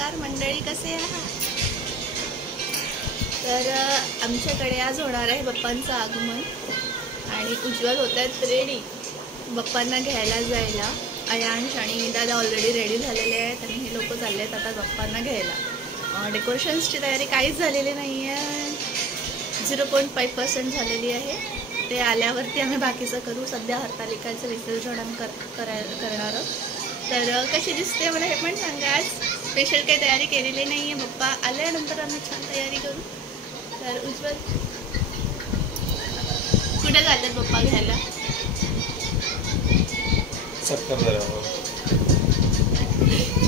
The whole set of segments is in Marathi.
नमस्कार मंडळी, कसे आहात? तर आमच्याकडे आज होणार आहे बाप्पांचं आगमन आणि उज्ज्वल होत आहेत रेडी बाप्पांना घ्यायला जायला. अयांश आणि दादा ऑलरेडी रेडी झालेले आहेत आणि हे लोक चालले आहेत आता बाप्पांना घ्यायला. डेकोरेशन्सची तयारी काहीच झालेली नाही आहे, 0.5% झालेली आहे. ते आल्यावरती आम्ही बाकीचं करू. सध्या हरतालिकाचं विसर्जन करणार आहोत. तर कशी दिसते मला हे पण सांगा. आज स्पेशल काही तयारी केलेली नाही आहे, बाप्पा आल्यानंतर आम्ही छान तयारी करू. तर उज्ज्वल कुठे जातात बाप्पा घ्यायला?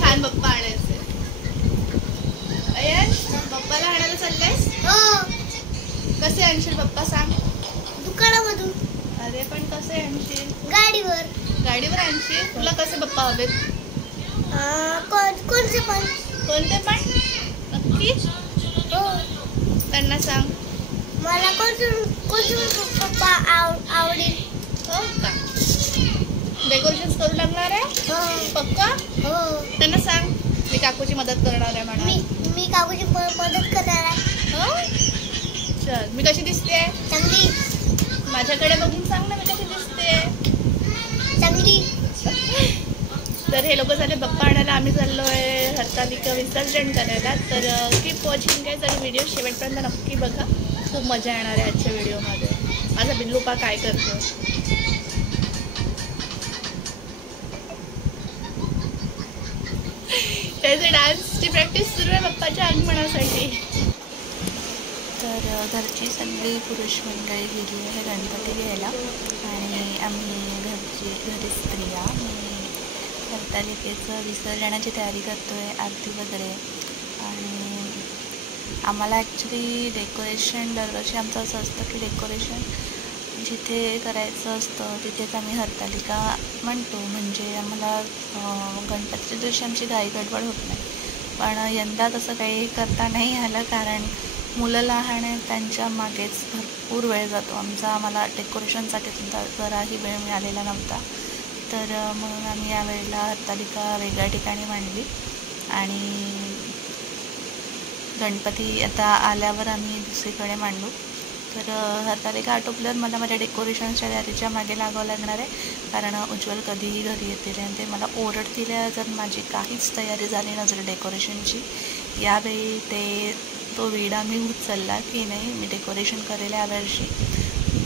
छान बाप्पा आणायचे. अय्याश बाप्पाला आणायला चाललेस? कसे आणशील बाप्पा सांग? दुकानामधून. अरे पण कसे आणशील? गाडीवर. गाडीवर आणशील? तुला कसे बाप्पा हवेत? कोणते पण. कोणते पण? नक्की? हो. त्यांना सांग मला कोणते पप्पा आवडेल. हो का? डेकोरेशन करू लागणार आहे? हो. पक्का? हो. त्यांना सांग मी काकूची मदत करणार आहे म्हणा. मी काकूची मदत करणार आहे. हो चल. मी कशी दिसते? चांगली. माझ्याकडे बघून सांग ना मी कशी दिसते. चांगली. तर हे लोक झाले बाप्पा आणायला, आम्ही चाललोय हरतालिका विसर्जन करायला. तर कीप वॉचिंग गाइस आणि व्हिडिओ शेवटपर्यंत नक्की बघा, खूप मजा येणार आहे आजच्या व्हिडिओमध्ये. माझा बिल्लूपा काय करतो त्याचे डान्सची प्रॅक्टिस सुरू आहे बाप्पाच्या आगमनासाठी. तर घरची सगळी पुरुष मंडळी गेली आहे गणपती घ्यायला आणि आम्ही घरी स्त्रिया हरतालिकेचं विसर्जनाची तयारी करतो आहे, आरती वगैरे. आणि आम्हाला ॲक्च्युली डेकोरेशन दरवर्षी आमचं असं असतं की डेकोरेशन जिथे करायचं असतं तिथेच आम्ही हरतालिका म्हणतो. म्हणजे आम्हाला गणपतीच्या दिवशी आमची घाई गडबड होत नाही. पण यंदा तसं काही करता नाही आलं कारण मुलं लहान आहेत, त्यांच्या मागेच भरपूर वेळ जातो आमचा. आम्हाला डेकोरेशनसाठी सुद्धा जराही वेळ मिळालेला नव्हता. तर म्हणून आम्ही यावेळेला हरतालिका वेगळ्या ठिकाणी मांडली आणि गणपती आता आल्यावर आम्ही दुसरीकडे मांडू. तर हरतालिका आटोपल्यावर मला माझ्या डेकोरेशनच्या तयारीच्या मागे लागावं लागणार आहे कारण उज्ज्वल कधीही घरी येतील आणि ते मला ओरडतील जर माझी काहीच तयारी झाली नसेल डेकोरेशनची. यावेळी तो विडा मी उचलला की नाही मी डेकोरेशन करेल यावर्षी.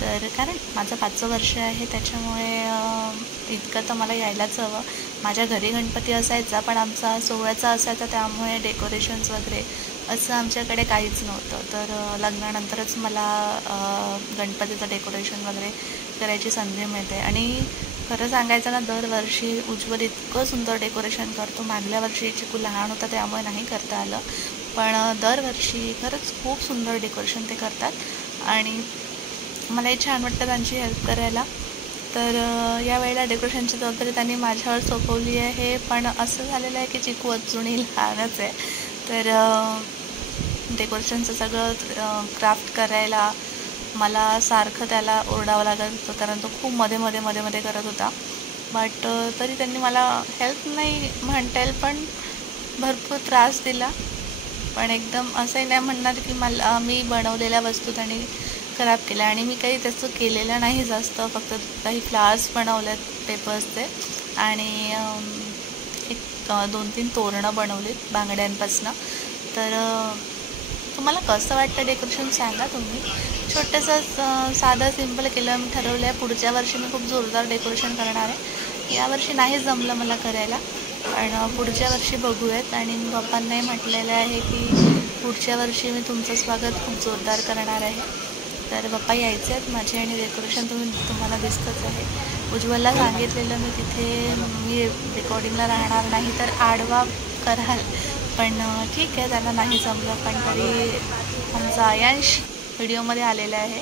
तर कारण माझं 5वं वर्ष आहे त्याच्यामुळे इतकं तर मला यायलाच हवं. माझ्या घरी गणपती असायचा पण आमचा 16चा असायचा, त्यामुळे डेकोरेशन्स वगैरे असं आमच्याकडे काहीच नव्हतं. तर लग्नानंतरच मला गणपतीचं डेकोरेशन वगैरे करायची संधी मिळते. आणि खरं सांगायचं ना, दरवर्षी उज्ज्वल इतकं सुंदर डेकोरेशन करतो. मागल्या वर्षी चिकू लहान होता त्यामुळे नाही करता आलं, पण दरवर्षी खरंच खूप सुंदर डेकोरेशन ते करतात आणि मलाही छान वाटतं त्यांची हेल्प करायला. तर यावेळेला डेकोरेशनची जबाबदारी त्यांनी माझ्यावर सोपवली आहे. पण असं झालेलं आहे की चिकू अजूनही लहानच आहे, तर डेकोरेशनचं सगळं क्राफ्ट करायला मला सारखं त्याला ओरडावं लागत होतं कारण तो खूप मध्ये करत होता. बट तरी त्यांनी मला हेल्प नाही म्हणता येईल पण भरपूर त्रास दिला. पण एकदम असंही नाही म्हणणार की मी बनवलेल्या वस्तू त्यांनी खराब केल्या. आणि मी काही त्याचं केलेलं नाही जास्त, फक्त काही फ्लावर्स बनवलेत पेपर्सचे आणि एक 2-3 तोरणं बनवलीत बांगड्यांपासून. तर तुम्हाला कसं वाटतं डेकोरेशन सांगा तुम्ही. छोटंसं साधं सिम्पल केलं मी ठरवलं आहे. पुढच्या वर्षी मी खूप जोरदार डेकोरेशन करणार आहे. यावर्षी नाही जमलं मला करायला पण पुढच्या वर्षी बघूयात. आणि मी बाप्पांनाही म्हटलेलं आहे की पुढच्या वर्षी मी तुमचं स्वागत खूप जोरदार करणार आहे. तर बाप्पा यायचे आहेत माझे आणि डेकोरेशन तुम्हाला दिसतंच आहे. उज्ज्वलला सांगितलेलं मी तिथे मी रेकॉर्डिंगला राहणार नाही तर आडवा कराल, पण ठीक आहे त्याला नाही जमलं. पण तरी आमचा अयांश व्हिडिओमध्ये आलेला आहे.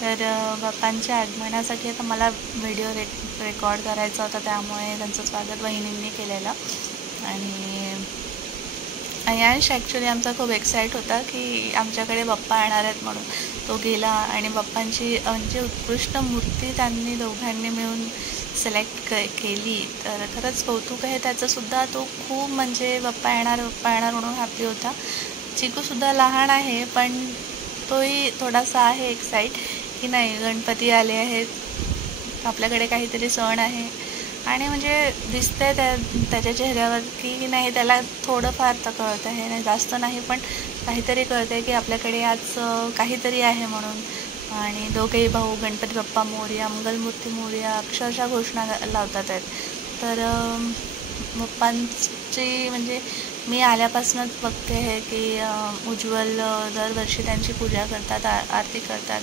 तर बाप्पांच्या आगमनासाठी आता मला व्हिडिओ रेकॉर्ड करायचा होता, त्यामुळे त्यांचं स्वागत वहिनींनी केलेलं. आणि अयांश ॲक्च्युली आमचा खूप एक्साईट होता की आमच्याकडे बाप्पा येणार आहेत म्हणून. तो गेला आणि बाप्पांची म्हणजे उत्कृष्ट मूर्ती त्यांनी दोघांनी मिळून सिलेक्ट केली. तर खरंच कौतुक आहे त्याचंसुद्धा. तो खूप म्हणजे बाप्पा येणार म्हणून हॅपी होता. चिकूसुद्धा लहान आहे पण तोही थोडासा आहे एक्साईट की नाही गणपती आले आहेत, आपल्याकडे काहीतरी सण आहे. आणि म्हणजे दिसतंय त्याच्या चेहऱ्यावर की नाही त्याला थोडंफार तर कळतं आहे, नाही जास्त नाही पण काहीतरी कळतं आहे की आपल्याकडे आज काहीतरी आहे म्हणून. आणि दोघेही भाऊ गणपती बाप्पा मोरया, मंगलमूर्ती मोरया अक्षरशः घोषणा लावतात आहेत. तर बाप्पांची म्हणजे मी आल्यापासूनच बघते आहे की उज्ज्वल दरवर्षी त्यांची पूजा करतात, आरती करतात.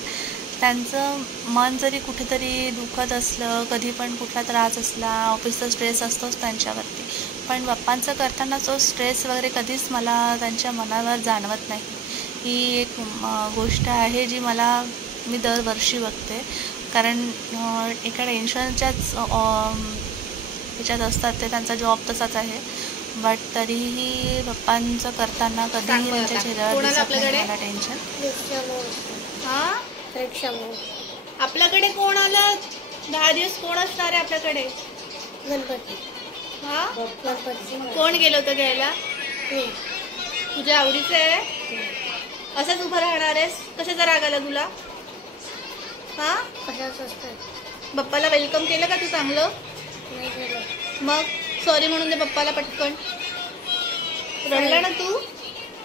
त्यांचं मन जरी कुठेतरी दुखत असलं, कधी पण कुठला त्रास असला, ऑफिसचा स्ट्रेस असतोच त्यांच्यावरती, पण बाप्पांचं करताना तो स्ट्रेस वगैरे कधीच मला त्यांच्या मनावर जाणवत नाही. ही एक गोष्ट आहे जी मी दरवर्षी बघते. कारण एका टेन्शनच्याच ह्याच्यात असतात ते, त्यांचा जॉब तसाच आहे. बट तरीही बाप्पांचं करताना कधीही त्यांच्या चेहऱ्यावर दिसत नाही मला टेन्शन. आपल्याकडे कोण आलं 10 दिवस? कोण असणार आहे आपल्याकडे? गणपती. हा गणपती. कोण गेलं होतं घ्यायला? तुझ्या आवडीचं आहे? असंच उभं राहणार आहेस? कशाचा राग आला तुला? हा कशाच असतात? बाप्पाला वेलकम केलं का तू चांगलं? नाही केलं. मग सॉरी म्हणून दे बाप्पाला पटकन. रडला ना तू?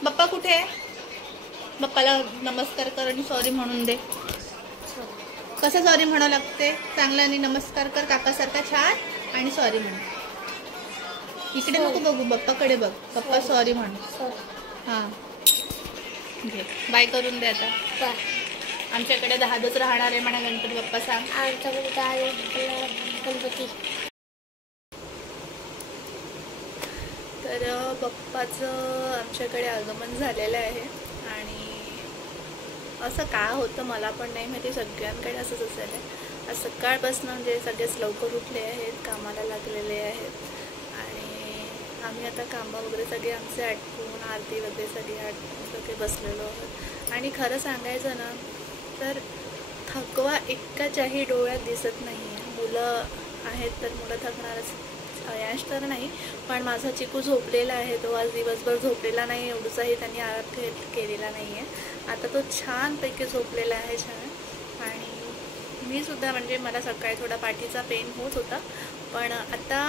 बाप्पा कुठे आहे? बाप्पाला नमस्कार कर आणि सॉरी म्हणून दे. कसं सॉरी म्हणावं लागते? चांगलं आणि नमस्कार कर काकासारखा छान आणि सॉरी म्हण. इकडे नको बघू, बाप्पाकडे बघ. बाप्पा सॉरी म्हण. हां घे, बाय करून दे आता. बाय. आमच्याकडे 10 दिवस राहणार आहे म्हणा गणपती बाप्पा सांग. आमच्याकडे 10 दिवस गणपती. तर बाप्पाचं आमच्याकडे आगमन झालेलं आहे. आणि असं का होतं मला पण नाही माहिती, सगळ्यांकडे असंच असेल आहे. आज सकाळपासून म्हणजे सगळेच लवकर उठले आहेत, कामाला लागलेले आहेत. आणि आम्ही आता कामं वगैरे सगळे आमचे आटपून, आरती वगैरे सगळे बसलेलो आहोत. आणि खरं सांगायचं ना तर थकवा एकाच्याही डोळ्यात दिसत नाही आहे. मुलं आहेत तर मुलं थकणारच, अयांश तर नाही, पण माझा चिकू झोपलेला आहे. तो आज दिवसभर झोपलेला नाही, एवढंचाही त्यांनी आराम केलेला नाही आहे. आता तो छानपैकी झोपलेला आहे छान. आणि मी सुद्धा म्हणजे मला सकाळी थोडा पाठीचा पेन होत होता, पण आता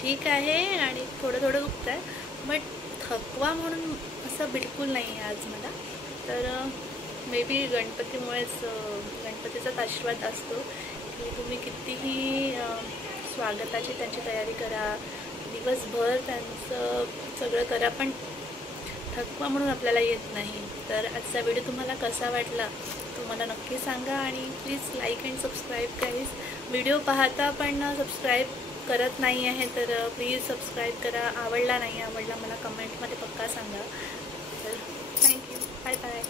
ठीक आहे आणि थोडं दुखतं आहे. बट थकवा म्हणून असं बिलकुल नाही आहे आज मला. तर मे बी गणपतीमुळेच, गणपतीचाच आशीर्वाद असतो की तुम्ही कितीही स्वागताची त्यांची तयारी करा, दिवसभर त्यांचं सगळं करा, पण थकवा म्हणून आपल्याला येत नाही. तर आजचा व्हिडिओ तुम्हाला कसा वाटला तो मला नक्की सांगा. आणि please like and subscribe guys. Video पाहता पण सबस्क्राईब करत नाही आहे तर प्लीज सबस्क्राईब करा. आवडला नाही आवडला मला कमेंटमध्ये पक्का सांगा. तर थँक्यू. Bye bye.